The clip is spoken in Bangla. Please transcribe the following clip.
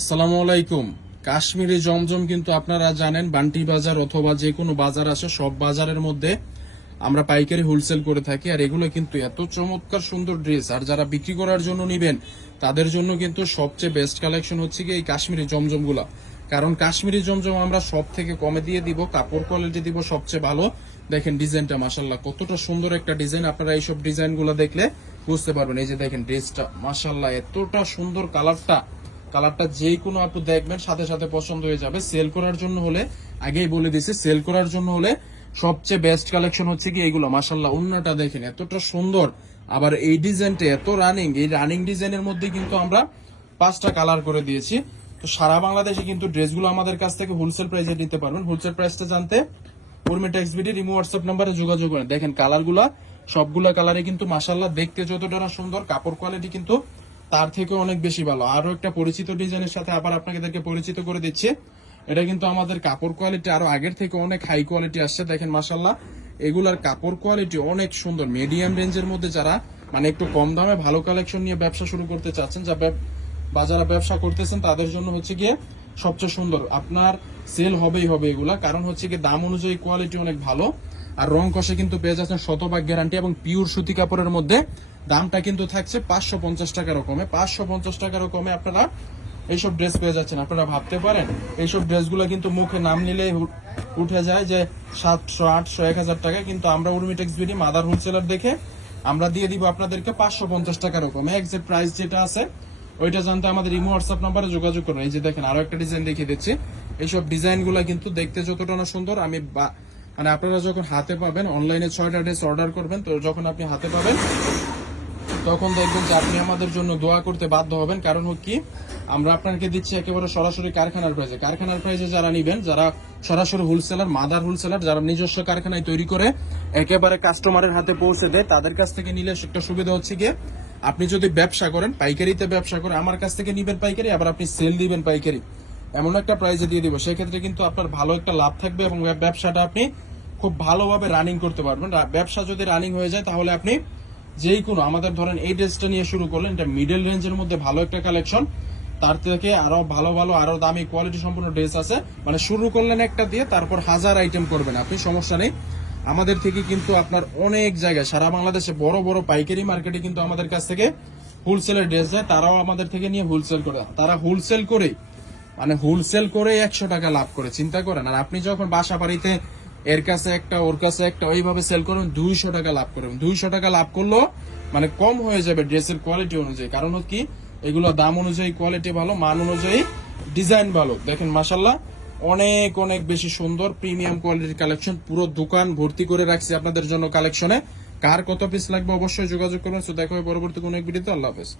আসসালামু আলাইকুম। কাশ্মীরি জমজম কিন্তু আপনারা জানেন বান্টি বাজার অথবা যে কোনো বাজার আছে সব বাজারের মধ্যে আমরা পাইকারি হোলসেল করে থাকি। আর এগুলো কিন্তু এত চমৎকার সুন্দর ড্রেস, আর যারা বিক্রি করার জন্য নিবেন তাদের জন্য কিন্তু সবচেয়ে বেস্ট কালেকশন হচ্ছে কি এই কাশ্মীরি জমজম গুলা। কারণ কাশ্মীরি জমজম আমরা সব থেকে কমে দিয়ে দিব, কাপড় কোয়ালিটি দিব সবচেয়ে ভালো। দেখেন ডিজাইনটা মাশাল্লাহ কতটা সুন্দর একটা ডিজাইন, আপনারা এইসব ডিজাইন গুলা দেখলে বুঝতে পারবেন। এই যে দেখেন ড্রেসটা মাশাল্লাহ এতটা সুন্দর, কালারটা যে কোনো আপু দেখবেন সাথে সাথে পছন্দ হয়ে যাবে। সেল করার জন্য হলে আগেই বলে দিছি, সেল করার জন্য হলে সবচেয়ে বেস্ট কালেকশন হচ্ছে কি এইগুলো। মাশাল্লাহ ওন্নাটা দেখেন এতটা সুন্দর, আবার এই ডিজাইনটা এত রানিং। এই রানিং ডিজাইনের মধ্যে কিন্তু আমরা 5টা কালার করে দিয়েছি। তো সারা বাংলাদেশে কিন্তু ড্রেসগুলো আমাদের কাছ থেকে হোলসেল প্রাইসে নিতে পারবেন। হোলসেল প্রাইসটা জানতে উর্মি টেক্সবিডি রিমো হোয়াটসঅ্যাপ নাম্বারে যোগাযোগ করেন। দেখেন কালারগুলা সবগুলা কালারে কিন্তু মাশাল্লাহ দেখতে যতটা না সুন্দর, কাপড় কোয়ালিটি কিন্তু তার থেকে অনেক বেশি ভালো। আরো একটা পরিচিত ডিজাইনের সাথে আবার আপনাদেরকে পরিচিত করে দিচ্ছি। এটা কিন্তু আমাদের কাপড় কোয়ালিটি আরো আগের থেকে অনেক হাই কোয়ালিটি আসছে। দেখেন মাশাল্লাহ এগুলার কাপড় কোয়ালিটি অনেক সুন্দর। মিডিয়াম রেঞ্জের মধ্যে যারা মানে একটু কম দামে ভালো কালেকশন নিয়ে ব্যবসা শুরু করতে চাচ্ছেন, যারা ব্যবসা করতেছেন তাদের জন্য হচ্ছে গিয়ে সবচেয়ে সুন্দর। আপনার সেল হবেই হবে এগুলা, কারণ হচ্ছে গিয়ে দাম অনুযায়ী কোয়ালিটি অনেক ভালো। আর রং কষে কিন্তু পেয়ে যাচ্ছেন শতভাগ গ্যারান্টি, এবং পিওর সুতি কাপড়ের মধ্যে দামটা কিন্তু থাকছে 550 টাকারও কমে। 550 টাকারও কমে আপনারা এইসব ড্রেস পেয়ে যাচ্ছেন। আপনারা ভাবতে পারেন এইসব ড্রেসগুলো কিন্তু মুখে নাম নিলে উঠে যায় যে 700, 800, 1000 টাকা, কিন্তু আমরা উর্মি টেক্সবিডি মাদার হোলসেলার দেখে আমরা দিয়ে দিব আপনাদেরকে 550 টাকারও কমে। এক্সাক্ট প্রাইস যেটা আছে ওইটা জানতে আমাদের ইমো হোয়াটসঅ্যাপ নাম্বারে যোগাযোগ করুন। এই যে দেখেন আরো একটা ডিজাইন দেখিয়ে দিচ্ছি। এইসব ডিজাইন গুলা কিন্তু দেখতে যতটা না সুন্দর, আমি মানে আপনারা যখন হাতে পাবেন, অনলাইনে 6টা ড্রেস অর্ডার করবেন, তো যখন আপনি হাতে পাবেন তখন দেখবেন যে আপনি আমাদের জন্য দোয়া করতে বাধ্য হবেন। কারণ কি আমরা আপনাকে দিচ্ছি একেবারে সরাসরি কারখানার প্রাইসে যারা নিবেন, যারা সরাসরি হোলসেলার, মাদার হোলসেলার, যারা নিজস্ব কারখানায় তৈরি করে একেবারে কাস্টমারের হাতে পৌঁছে দেয়, তাদের কাছ থেকে নিলে একটা সুবিধা হচ্ছে গিয়ে আপনি যদি ব্যবসা করেন, পাইকারিতে ব্যবসা করে আমার কাছ থেকে নিবেন পাইকারি, আবার আপনি সেল দিবেন পাইকারি, এমন একটা প্রাইসে দিয়ে দিব। সেক্ষেত্রে কিন্তু আপনার ভালো একটা লাভ থাকবে এবং ব্যবসাটা আপনি খুব ভালোভাবে রানিং করতে পারবেন। ব্যবসা যদি রানিং হয়ে যায় তাহলে আপনি যেই কোনো আমাদের ধরেন এই ড্রেসটা নিয়ে শুরু করলেন, এটা মিডল রেঞ্জের মধ্যে ভালো একটা কালেকশন, তার থেকে আরো ভালো ভালো আরো দামি কোয়ালিটি সম্পূর্ণ ড্রেস আছে। মানে শুরু করলেন একটা দিয়ে, তারপর 1000 আইটেম করবেন আপনি, সমস্যা নেই। আমাদের থেকে কিন্তু আপনার অনেক জায়গায় সারা বাংলাদেশে বড় বড় পাইকারি মার্কেটে কিন্তু আমাদের কাছ থেকে হোলসেলের ড্রেস যায়, তারাও আমাদের থেকে নিয়ে হোলসেল করে। তারা হোলসেল করে 100 টাকা লাভ করে, চিন্তা করেন। আর আপনি যখন বাসা বাড়িতে এর কাছে একটা ওর কাছে একটা ওইভাবে সেল করবেন, 200 টাকা লাভ করবেন। 200 টাকা লাভ করলেও মানে কম হয়ে যাবে ড্রেসের কোয়ালিটি অনুযায়ী। কারণ কি এগুলো দাম অনুযায়ী কোয়ালিটি ভালো, মান অনুযায়ী ডিজাইন ভালো। দেখেন মাশাল্লাহ অনেক অনেক বেশি সুন্দর প্রিমিয়াম কোয়ালিটির কালেকশন, পুরো দোকান ভর্তি করে রাখছি আপনাদের জন্য কালেকশনে। কার কত পিস লাগবে অবশ্যই যোগাযোগ করবেন। সো দেখা হবে পরবর্তী কোনো এক ভিডিওতে। আল্লাহ হাফেজ।